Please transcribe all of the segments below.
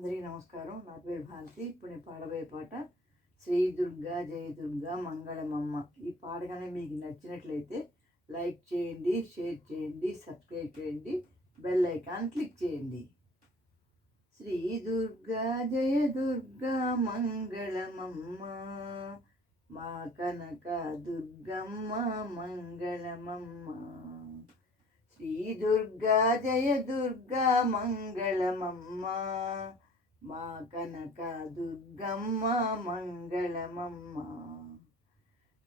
అందరికీ నమస్కారం. నా పేరు భారతి. ఇప్పుడు నేను పాడబోయే పాట శ్రీ దుర్గా జయ దుర్గా మంగళమమ్మ. ఈ పాట కనుక మీకు నచ్చినట్లయితే లైక్ చేయండి, షేర్ చేయండి, సబ్స్క్రైబ్ చేయండి, బెల్ ఐకాన్ క్లిక్ చేయండి. శ్రీ దుర్గా జయ దుర్గా మంగళమమ్మ, మా కనక దుర్గమ్మ మంగళమమ్మ. శ్రీ దుర్గా జయ దుర్గా మంగళమమ్మ, మా కనక దుర్గమ్మ మంగళమమ్మ.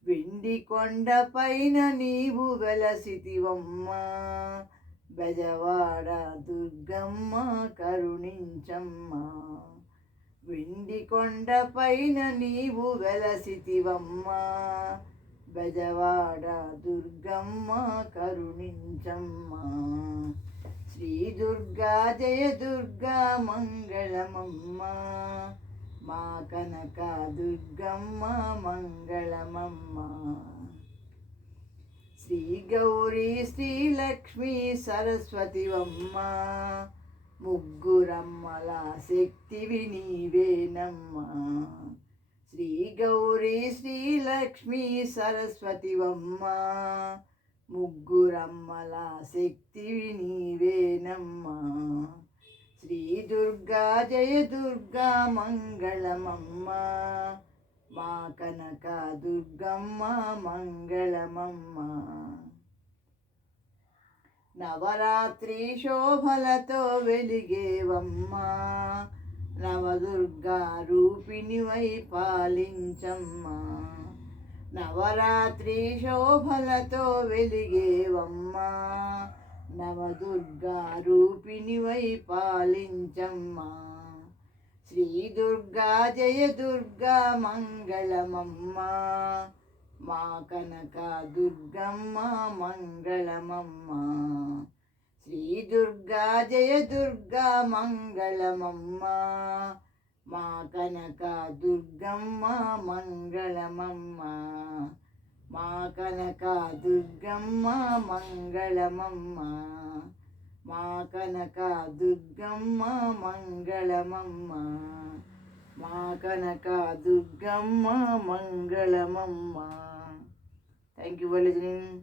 వెండి కొండ పైన నీవు వెలసితివమ్మ, బెజవాడ దుర్గమ్మ కరుణించమ్మ. వెండి కొండ పైన నీవు వెలసితివమ్మ, బెజవాడ దుర్గమ్మ కరుణించమ్మ. శ్రీ దుర్గా జయ దుర్గా మంగళమమ్మ, మా కనక దుర్గమ్మ మంగళమమ్మ. శ్రీ గౌరీ శ్రీలక్ష్మీ సరస్వతివమ్మ, ముగ్గురమ్మల శక్తివి నీవేనమ్మ. శ్రీ గౌరీ శ్రీలక్ష్మీ సరస్వతివమ్మ, ముగ్గురమ్మల శక్తివి నీవేనమ్మ. శ్రీ దుర్గా జయ దుర్గా మంగళమమ్మ, మా కనక దుర్గమ్మ మంగళమమ్మ. నవరాత్రి శోభలతో వెలిగేవమ్మ, నవదుర్గా రూపిణివై పాలించమ్మ. నవరాత్రి శోభలతో వెలిగేవమ్మ, నవదుర్గా రూపిణివై పాలించమ్మ. శ్రీ దుర్గా జయ దుర్గా మంగళమమ్మ, మా కనక దుర్గమ్మ మంగళమమ్మ. శ్రీ దుర్గా జయ దుర్గా మంగళమమ్మ, మా కనక దుర్గమ్మ మంగళమమ్మ. మా కనక దుర్గమ్మ మంగళమమ్మ, మా కనక దుర్గమ్మ మంగళమమ్మ. మా కనక దుర్గమ్మ మంగళమమ్మ. Thank you for listening.